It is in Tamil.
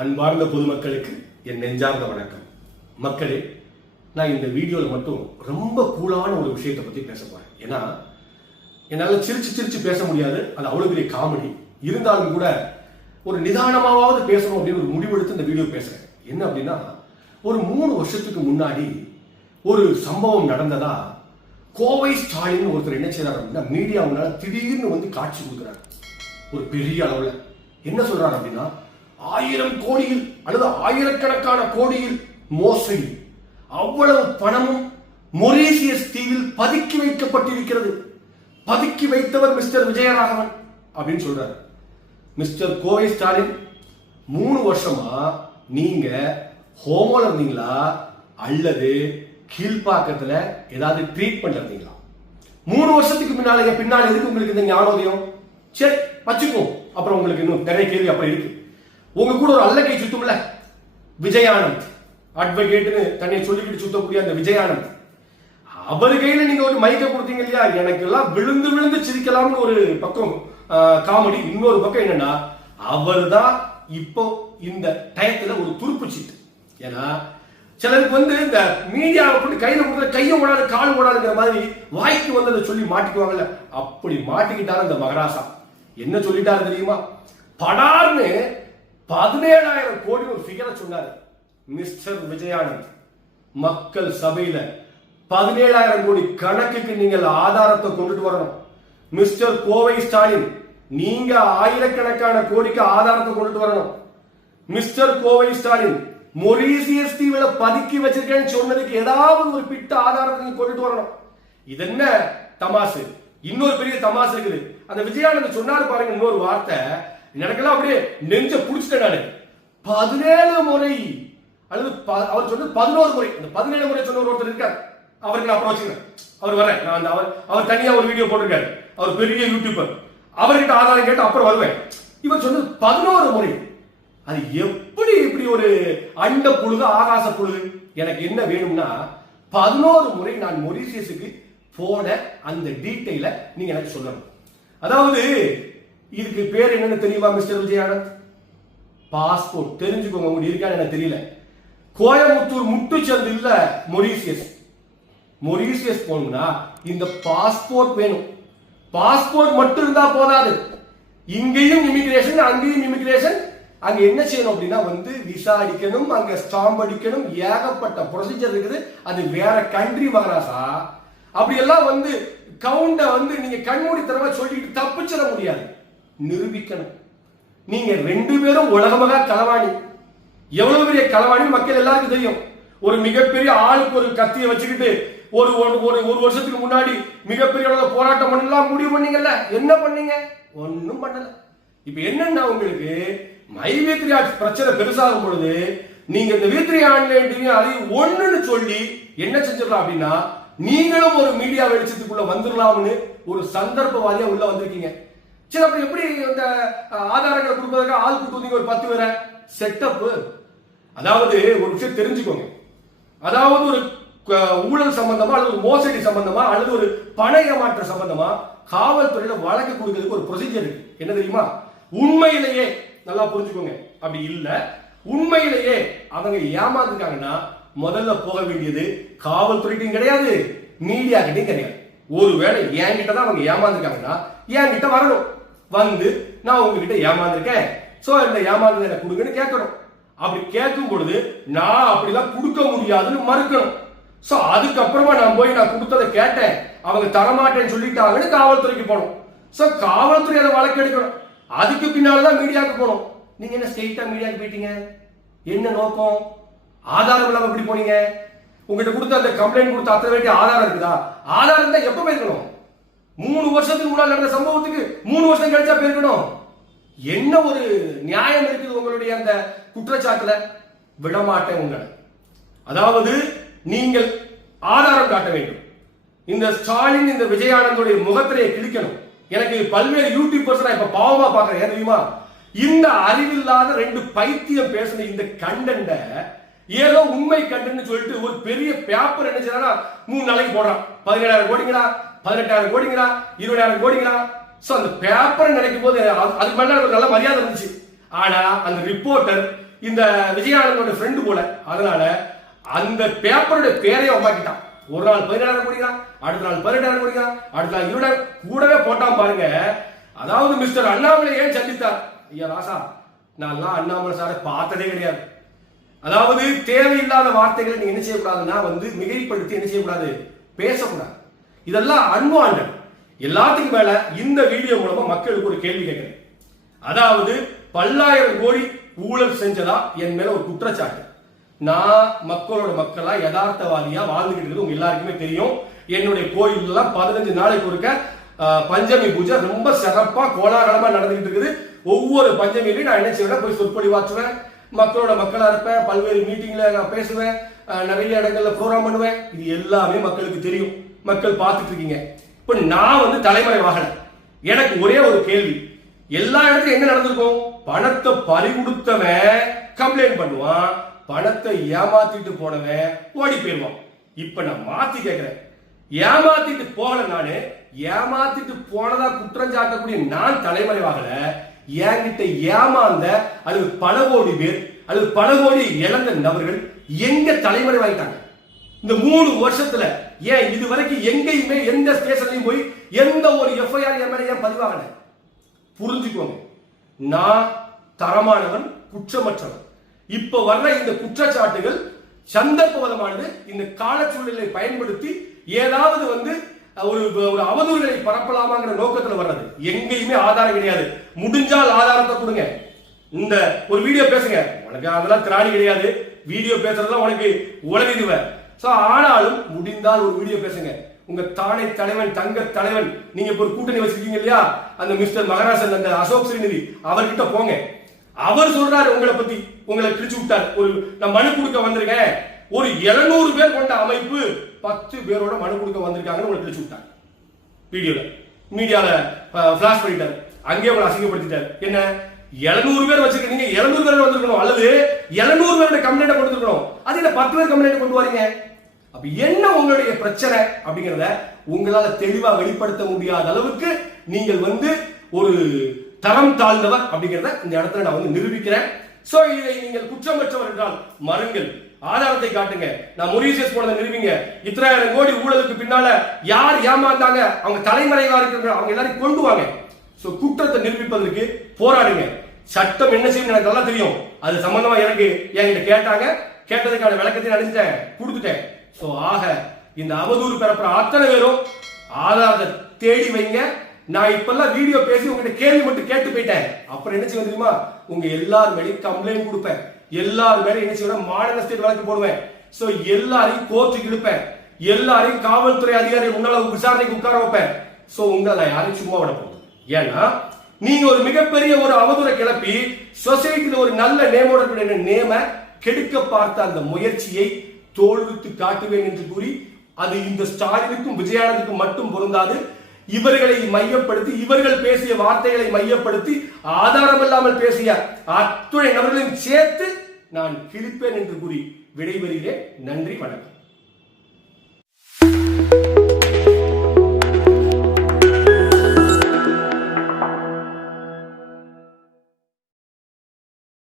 அன்பார்ந்த பொதுமக்களுக்கு என் நெஞ்சார்ந்த வணக்கம். மக்களே, நான் இந்த வீடியோவில் மட்டும் ரொம்ப கூலான ஒரு விஷயத்தை பற்றி பேச போறேன். ஏன்னா என்னால் சிரிச்சு பேச முடியாது, அது அவ்வளோ பெரிய காமெடி. இருந்தாலும் கூட ஒரு நிதானமாவது பேசணும் அப்படின்னு ஒரு முடிவெடுத்து இந்த வீடியோ பேசுறேன். என்ன அப்படின்னா, ஒரு 3 வருஷத்துக்கு முன்னாடி ஒரு சம்பவம் நடந்ததா கோவை ஸ்டாலின் ஒருத்தர் என்ன செய்யறாரு அப்படின்னா, மீடியாவுனால திடீர்னு வந்து காட்சி கொடுக்குறாரு. ஒரு பெரிய அளவுல என்ன சொல்றாரு அப்படின்னா, 1000 கோடியில் அல்லது ஆயிரக்கணக்கான கோடியில் மோசடி, அவ்வளவு பணமும் மொரீசியஸ் தீவில் பதுக்கி வைக்கப்பட்டிருக்கிறது. பதுக்கி வைத்தவர் மிஸ்டர் விஜயராகவன் அப்படின்னு சொல்றாரு. மிஸ்டர் கோவை ஸ்டாலின், 3 வருஷமா நீங்க ஹோமோல இருந்தீங்களா அல்லது கீழ்பாக்கத்துல ஏதாவது ட்ரீட்மெண்ட் இருந்தீங்களா? 3 வருஷத்துக்கு பின்னால எதுக்கு உங்களுக்கு இந்த ஞானோதயம்? சரி, வச்சுக்கோ. அப்புறம் உங்களுக்கு இன்னும் நிறைய கேள்வி அப்புறம் இருக்கு. உங்க கூட ஒரு அல்லக்கை சுத்தும்ல, விஜயானந்த் அட்வொகேட்னு தன்னை சொல்லிக்கிட்டு சுத்தக்கூடிய அந்த விஜயானந்த், அவர் கையில நீங்க ஒரு மைக்க கொடுத்தீங்க இல்லையா, எனக்கு எல்லாம் விழுந்து விழுந்து சிரிக்கலாம்னு ஒரு பக்கம் காமெடி. இன்னொரு பக்கம் என்னன்னா, அவர் தான் இப்போ இந்த டயத்துல ஒரு துருப்பு சீட்டு. ஏன்னா சிலருக்கு வந்து இந்த மீடியாவை போட்டு கையில கொடுத்த கையை ஓடாது கால் ஓடாதுங்கிற மாதிரி வாய்க்கு வந்து அதை சொல்லி மாட்டிக்குவாங்கல்ல, அப்படி மாட்டிக்கிட்டாரு இந்த மகராசா. என்ன சொல்லிட்டாரு தெரியுமா? படார்னு 17,000 கோடி ஒரு ஃபிகரை சொன்னாரு மிஸ்டர் விஜயானந்த். மக்கள் சபையில 17,000 கோடி கணக்குக்கு நீங்கள் ஆதாரத்தை கொண்டுட்டு வரணும். மிஸ்டர் கோவை ஸ்டாலின், நீங்க ஆயிரக்கணக்கான கோடிக்கு ஆதாரத்தை கொண்டுட்டு வரணும். மிஸ்டர் கோவை ஸ்டாலின், மொரீசியஸ் தீவுல பதுக்கி வச்சிருக்கேன்னு சொன்னதுக்கு ஏதாவது ஒரு பிட்ட ஆதாரத்தை நீங்க கொண்டுட்டு வரணும். இது என்ன தமாசு? இன்னொரு பெரிய தமாசு இருக்குது. அந்த விஜயானந்த் சொன்னாரு பாருங்க, இன்னொரு வார்த்தை எனக்கெல்லாம் அப்படியே நெஞ்ச புடிச்சிட்டேன் நானு. 17 முறை அல்லது அவர் சொன்னது 11 முறை. இந்த 17 முறை சொன்ன ஒருத்தர் இருக்காரு, அவருக்கு நான் அப்புறம் வச்சுக்கிறேன். அவர் வரேன், அவர் தனியா ஒரு வீடியோ போட்டிருக்காரு, அவர் பெரிய யூடியூபர், அவர்கிட்ட ஆதாரம் கேட்டு அப்புறம் வருவேன். இவர் சொன்னது 11 முறை. அது எப்படி இப்படி ஒரு அண்ட புழுகு ஆகாச புழுகு? எனக்கு என்ன வேணும்னா, 11 முறை நான் மொரீசியஸுக்கு போன அந்த டீட்டெயில நீங்க எனக்கு சொல்லணும். அதாவது இதுக்கு பேர் என்னன்னு தெரியுமா மிஸ்டர் விஜயானந்த்? பாஸ்போர்ட். தெரிஞ்சுக்கோங்க, உங்களுக்கு இருக்கான்னு எனக்கு தெரியல. கோயம்புத்தூர் முட்டுச்சந்து இல்ல மொரீசியஸ். மொரீசியஸ் போகணும்னா இந்த பாஸ்போர்ட் வேணும். பாஸ்போர்ட் மட்டும் இருந்தா போதாது, இங்கேயும் இமிகிரேஷன் அங்கேயும் இமிகிரேஷன். அங்க என்ன செய்யணும் அப்படின்னா வந்து விசா அடிக்கணும், அங்க ஸ்டாம்ப் அடிக்கணும், ஏகப்பட்ட ப்ரொசீஜர் இருக்குது. அது வேற கண்ட்ரி மகராசா. அப்படி எல்லாம் வந்து கவுண்ட வந்து நீங்க கண்மூடித்தனமா சொல்லிட்டு தப்பிச்சிட முடியாது. நிரூபிக்கணும். நீங்க 2 பேரும் உலகமகா களவாணி. எவ்வளவு பெரிய களவாணி மக்கள் எல்லாருக்கும் தெரியும். ஒரு மிகப்பெரிய ஆளுக்கு ஒரு கத்தியை வச்சுக்கிட்டு ஒரு வருஷத்துக்கு முன்னாடி மிகப்பெரிய போராட்டம் பண்ணலாம் முடிவு பண்ணீங்கல்ல, என்ன பண்ணீங்க? ஒன்னும் பண்ணல. இப்ப என்னன்னா, உங்களுக்கு மைவேத்ரி பிரச்சனை பெருசாகும் பொழுது நீங்க இந்த வீத்ரி ஆன்லைன் அதை ஒண்ணுன்னு சொல்லி என்ன செஞ்சிடலாம் அப்படின்னா, நீங்களும் ஒரு மீடியா வெளிச்சத்துக்குள்ள வந்துடலாம்னு ஒரு சந்தர்ப்பவாதியா உள்ள வந்திருக்கீங்க. சரி, அப்படி எப்படி இந்த ஆதாரங்களை கொடுப்பதற்காக ஆள் கொடுத்தீங்க ஒரு 10 பேரை செட்டப். அதாவது ஒரு விஷயம் தெரிஞ்சுக்கோங்க, அதாவது ஒரு ஊழல் சம்பந்தமா அல்லது ஒரு மோசடி சம்பந்தமா அல்லது ஒரு பண ஏமாற்ற சம்பந்தமா காவல்துறையில வழக்கு கொடுக்கிறதுக்கு ஒரு ப்ரொசீஜர் இருக்கு. என்ன தெரியுமா? உண்மையிலேயே நல்லா புரிஞ்சுக்கோங்க, அப்படி இல்ல உண்மையிலேயே அவங்க ஏமாந்துருக்காங்கன்னா முதல்ல போக வேண்டியது காவல்துறைக்கும் கிடையாது, மீடியா கிட்டையும் கிடையாது. ஒருவேளை என்கிட்ட தான் அவங்க ஏமாந்துருக்காங்கன்னா என்கிட்ட வரணும், வந்து நான் உங்ககிட்ட ஏமாந்துருக்கேன், சோ இந்த ஏமாந்ததை எனக்கு கொடுங்கன்னு கேட்கணும். அப்படி கேட்கும் பொழுது நான் அப்படிலாம் கொடுக்க முடியாதுன்னு மறுக்கணும். சோ அதுக்கப்புறமா நான் போய் நான் கொடுத்ததை கேட்டேன், அவங்க தரமாட்டேன்னு சொல்லிட்டாங்கன்னு காவல்துறைக்கு போகணும். சோ காவல்துறை அதை வழக்கு எடுக்கணும். அதுக்கு பின்னால்தான் மீடியாவுக்கு போகணும். நீங்க என்ன ஸ்ட்ரெயிட்டா மீடியாவுக்கு போயிட்டீங்க? என்ன நோக்கம்? ஆதாரம் இல்லாம எப்படி போனீங்க? உங்ககிட்ட கொடுத்த அந்த கம்ப்ளைண்ட் கொடுத்த அத்தனை வேண்டிய ஆதாரம் இருக்குதா? ஆதாரம் தான் எப்ப போயிருக்கணும்? 3 வருஷத்துக்கு முன்னாடி நடந்த சம்பவத்துக்கு 3 வருஷம் கழிச்சா போயிருக்கணும். என்ன ஒரு நியாயம் இருக்குது உங்களுடைய அந்த குற்றச்சாட்டுல? விடமாட்டேன் உங்களை. அதாவது நீங்கள் ஆதாரம் காட்ட வேண்டும். இந்த ஸ்டாலின் இந்த விஜயானந்தோடைய முகத்திலேயே கிழிக்கணும். எனக்கு பல்வேறு யூடியூபர்ஸ் நான் இப்ப பாவமா பாக்குறேன். ஏன் தெரியுமா? இந்த அறிவில்லாத 2 பைத்தியம் பேசின இந்த கண்டென்ட ஏதோ உண்மை கண்டென்ட் சொல்லிட்டு ஒரு பெரிய பேப்பர் என்ன செய்யறா 3 நாளைக்கு போடுறான். 17,000 கோடிங்களா, 18,000 கோடிங்களா, 20,000 கோடிங்களா. சோ அந்த பேப்பர் நினைக்கும் போது அதுக்கு மேல ஒரு நல்ல மரியாதை இருந்துச்சு. ஆனா அந்த ரிப்போர்ட்டர் இந்த விஜயானந்தோட ஃப்ரெண்டு போல. அதனால அந்த பேப்பரோட பேரையே உமாக்கிட்டான். ஒரு நாள் 17,000 குடிக்கிறான், அடுத்த நாள் 18,000 குடிக்கிறான், அடுத்த நாள் 20,000 கூடவே போட்டான் பாருங்க. அதாவது மிஸ்டர் அண்ணாமலை ஏன் சந்தித்தார்? ஐயா ராசா, நான் அண்ணாமலை சாரை பார்த்ததே கிடையாது. அதாவது தேவையில்லாத வார்த்தைகளை நீங்க என்ன செய்யக்கூடாதுன்னா மிகைப்படுத்தி என்ன செய்யக்கூடாது, பேசக்கூடாது. இதெல்லாம் அன்வாண்டட். எல்லாத்துக்கும் மேல இந்த வீடியோ மூலமா மக்களுக்கு ஒரு கேள்வி கேட்கிறேன். அதாவது பல்லாயிரம் கோடி ஊழல் செஞ்சதா என் மேல ஒரு குற்றச்சாட்டு. நான் மக்களோட மக்களா யதார்த்தவாதியா வாழ்ந்துகிட்டு இருக்குது உங்க எல்லாருக்குமே தெரியும். என்னுடைய கோயில் எல்லாம் 15 நாளைக்கு ஒருக்க பஞ்சமி பூஜை ரொம்ப சிறப்பா கோலாகலமா நடந்துகிட்டு இருக்குது. ஒவ்வொரு பஞ்சமியிலையும் நான் என்ன செய்வேன், போய் சொற்பொழிவாற்றுவேன், மக்களோட மக்களா இருப்பேன், பல்வேறு மீட்டிங்ல நான் பேசுவேன், நிறைய இடங்கள்ல ப்ரோக்ராம் பண்ணுவேன். இது எல்லாமே மக்களுக்கு தெரியும், மக்கள் பார்த்துட்டு இருக்கீங்க. இப்ப நான் தலைமறைவாகல. எனக்கு ஒரே ஒரு கேள்வி, எல்லா இடத்துலயும் என்ன நடந்திருக்கும்? பணத்தை பறி கொடுத்தவன் கம்ப்ளைண்ட் பண்ணுவான், பணத்தை ஏமாத்திட்டு போனவன் ஓடி போயிருவான். இப்ப நான் மாத்தி கேட்கிறேன், ஏமாத்திட்டு போகல, நானு ஏமாத்திட்டு போனதா குற்றம் சாட்டக்கூடிய நான் தலைமறைவாகல. என்கிட்ட ஏமாந்த அது பல கோடி பேர், அது பல கோடி இழந்த நபர்கள் எங்க தலைமறைவாயிட்டாங்க இந்த 3 வருஷத்துல? ஏன் இதுவரைக்கும் எங்கேயுமே எந்த ஸ்டேஷன்லயும் போய் எந்த ஒரு எஃப்ஐஆர் ஏன் பதிவாகல? புரிஞ்சுக்கோங்க, நான் தரமானவன், குற்றமற்றவன். இப்ப வர்ற இந்த குற்றச்சாட்டுகள் சந்தர்ப்பவாதமானது. இந்த காலச்சூழலை பயன்படுத்தி ஏதாவது ஒரு அவதூறுகளை பரப்பலாமாங்கிற நோக்கத்துல வர்றது. எங்கேயுமே ஆதாரம் கிடையாது. முடிஞ்சால் ஆதாரத்தை கொடுங்க. இந்த ஒரு வீடியோ பேசுங்க, உனக்கு அதெல்லாம் திராணி கிடையாது, வீடியோ பேசுறதுலாம் உனக்கு உலகிடுவ. ஆனாலும் முடிந்தால் ஒரு வீடியோ பேசுங்க. உங்க தானை தலைவன், தங்க தலைவன், நீங்க இப்ப ஒரு கூட்டணி வச்சிருக்கீங்க இல்லையா, அந்த மிஸ்டர் மகராசன், அந்த அசோக் ஸ்ரீநிதி அவர்கிட்ட போங்க. அவர் சொல்றாரு உங்களை பத்தி, உங்களை கிழிச்சு விட்டார். நான் மனு கொடுக்க வந்திருக்கேன், ஒரு 700 பேர் கொண்ட அமைப்பு 10 பேரோட மனு கொடுக்க வந்திருக்காங்கன்னு உங்களை கிழிச்சு விட்டார். வீடியோல மீடியால பிளாஷ் பண்ணிட்டார், அங்கேயே உங்களை அசிங்கப்படுத்திட்டார். என்ன 700 பேர் வச்சிருக்கீங்க, 700 பேர் வந்திருக்கணும், அல்லது 700 பேரோட கம்ப்ளைண்ட் கொடுத்துருக்கணும். அது இல்ல 10 பேர் கம்ப்ளைண்ட் கொண்டு வரீங்க. அப்ப என்ன உங்களுடைய பிரச்சனை அப்படிங்கறத உங்களால தெளிவா வெளிப்படுத்த முடியாத அளவுக்கு நீங்கள் ஒரு தரம் தாழ்ந்தவர் அப்படிங்கறத இந்த இடத்துல நான் நிரூபிக்கிறேன். சோ இதை நீங்கள் குற்றமற்றவர் என்றால் மறுங்கள், ஆதாரத்தை காட்டுங்க. நான் மொரீஷியஸ் போனதை நிரூபிங்க. 10,000 கோடி ஊழலுக்கு பின்னால யார் ஏமாந்தாங்க, அவங்க தலைமறைவா இருக்கிற அவங்க எல்லாரும் கொண்டு வாங்க. சோ குற்றத்தை நிரூபிப்பதற்கு போராடுங்க. சட்டம் என்ன செய்யும் எனக்கு நல்லா தெரியும். அது சம்பந்தமா என்கிட்ட கேட்டாங்க, கேட்டதுக்கான விளக்கத்தை அழிஞ்சிட்டேன், கொடுத்துட்டேன். சோ ஆக இந்த அவதூறு பரப்புற அத்தனை பேரும் ஆதாரத்தை தேடி வைங்க. நான் இப்பெல்லாம் வீடியோ பேசி உங்ககிட்ட கேள்வி மட்டும் கேட்டு போயிட்டேன். அப்புறம் என்ன செய்ய தெரியுமா, உங்க எல்லார் மேலேயும் கம்ப்ளைண்ட் கொடுப்பேன், எல்லார் மேலே என்ன செய்வேன், மாடர்ன் ஸ்டேட் வழக்கு போடுவேன். சோ எல்லாரையும் கோர்ட்டுக்கு இழுப்பேன், எல்லாரையும் காவல்துறை அதிகாரி முன்னால விசாரணைக்கு உட்கார வைப்பேன். சோ உங்களை யாரையும் சும்மா விட போகுது. ஏன்னா நீங்க ஒரு மிகப்பெரிய ஒரு அவதூறை கிளப்பி சொசைட்டில ஒரு நல்ல நேமோட நேம கெடுக்க பார்த்த அந்த முயற்சியை தோல்வித்து காட்டுவேன் என்று கூறி, அது இந்த ஸ்டாலினுக்கும் விஜயானந்துக்கும் மட்டும் பொருந்தாது. இவர்களை மையப்படுத்தி, இவர்கள் பேசிய வார்த்தைகளை மையப்படுத்தி ஆதாரம் இல்லாமல் பேசிய அத்துணை நபர்களையும் சேர்த்து நான் கிழிப்பேன் என்று கூறி விடைபெறுகிறேன். நன்றி, வணக்கம்.